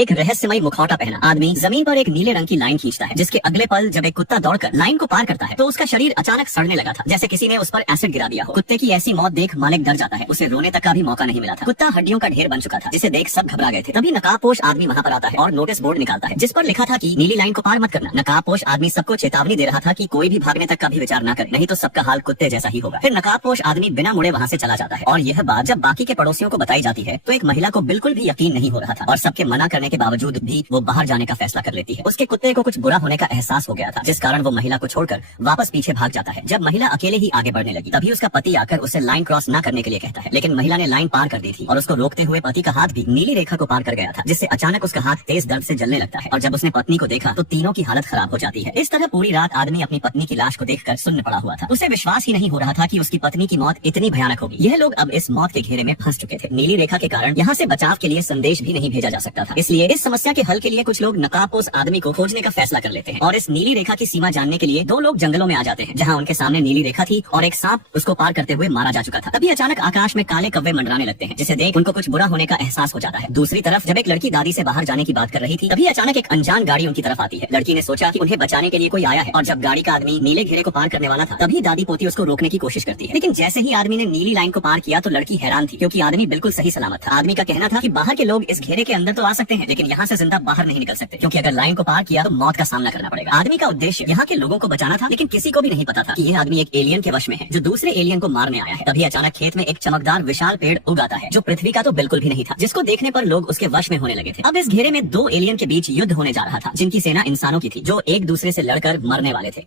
एक रहस्यमय मुखौटा पहना आदमी जमीन पर एक नीले रंग की लाइन खींचता है, जिसके अगले पल जब एक कुत्ता दौड़कर लाइन को पार करता है तो उसका शरीर अचानक सड़ने लगा था, जैसे किसी ने उस पर एसिड गिरा दिया हो। कुत्ते की ऐसी मौत देख मालिक डर जाता है, उसे रोने तक का भी मौका नहीं मिला था। कुत्ता हड्डियों का ढेर बन चुका था, जिसे देख सब घबरा गए थे। तभी नकाबपोश आदमी वहाँ पर आता है और नोटिस बोर्ड निकालता है, जिस पर लिखा था कि नीली लाइन को पार मत करना। नकाबपोश आदमी सबको चेतावनी दे रहा था कि कोई भी भागने तक का भी विचार न करे, नहीं तो सबका हाल कुत्ते जैसा ही होगा। फिर नकाबपोश आदमी बिना मुड़े वहाँ से चला जाता है और यह बात जब बाकी के पड़ोसियों को बताई जाती है तो एक महिला को बिल्कुल भी यकीन नहीं हो रहा था और सबके मना करने के बावजूद भी वो बाहर जाने का फैसला कर लेती है। उसके कुत्ते को कुछ बुरा होने का एहसास हो गया था, जिस कारण वो महिला को छोड़कर वापस पीछे भाग जाता है। जब महिला अकेले ही आगे बढ़ने लगी तभी उसका पति आकर उसे लाइन क्रॉस न करने के लिए कहता है, लेकिन महिला ने लाइन पार कर दी थी और उसको रोकते हुए पति का हाथ भी नीली रेखा को पार कर गया था, जिससे अचानक उसका हाथ तेज दर्द से जलने लगता है और जब उसने पत्नी को देखा तो तीनों की हालत खराब हो जाती है। इस तरह पूरी रात आदमी अपनी पत्नी की लाश को देखकर सुन्न पड़ा हुआ था। उसे विश्वास ही नहीं हो रहा था कि उसकी पत्नी की मौत इतनी भयानक होगी। यह लोग अब इस मौत के घेरे में फंस चुके थे। नीली रेखा के कारण यहाँ से बचाव के लिए संदेश भी नहीं भेजा जा सकता था, इसलिए इस समस्या के हल के लिए कुछ लोग नकाबपोश आदमी को खोजने का फैसला कर लेते हैं और इस नीली रेखा की सीमा जानने के लिए दो लोग जंगलों में आ जाते हैं, जहाँ उनके सामने नीली रेखा थी और एक सांप उसको पार करते हुए मारा जा चुका था। तभी अचानक आकाश में काले कव्वे मंडराने लगते हैं, जिसे देख उनको कुछ बुरा होने का एहसास हो जाता है। दूसरी तरफ जब एक लड़की दादी से बाहर जाने की बात कर रही थी तभी अचानक एक अनजान गाड़ी उनकी तरफ आती है। लड़की ने सोचा कि उन्हें बचाने के लिए कोई आया है और जब गाड़ी का आदमी नीले घेरे को पार करने वाला था तभी दादी पोती उसको रोकने की कोशिश करती है, लेकिन जैसे ही आदमी ने नीली लाइन को पार किया तो लड़की हैरान थी, क्योंकि आदमी बिल्कुल सही सलामत था। आदमी का कहना था कि बाहर के लोग इस घेरे के अंदर तो आ सकते हैं, लेकिन यहाँ से जिंदा बाहर नहीं निकल सकते, क्योंकि अगर लाइन को पार किया तो मौत का सामना करना पड़ेगा। आदमी का उद्देश्य यहाँ के लोगों को बचाना था, लेकिन किसी को भी नहीं पता था कि यह आदमी एक एलियन के वश में है जो दूसरे एलियन को मारने आया है। तभी अचानक खेत में एक चमकदार विशाल पेड़ उग आता है, जो पृथ्वी का तो बिल्कुल भी नहीं था, जिसको देखने पर लोग उसके वश में होने लगे थे। अब इस घेरे में दो एलियन के बीच युद्ध होने जा रहा था, जिनकी सेना इंसानों की थी, जो एक दूसरे से लड़कर मरने वाले थे।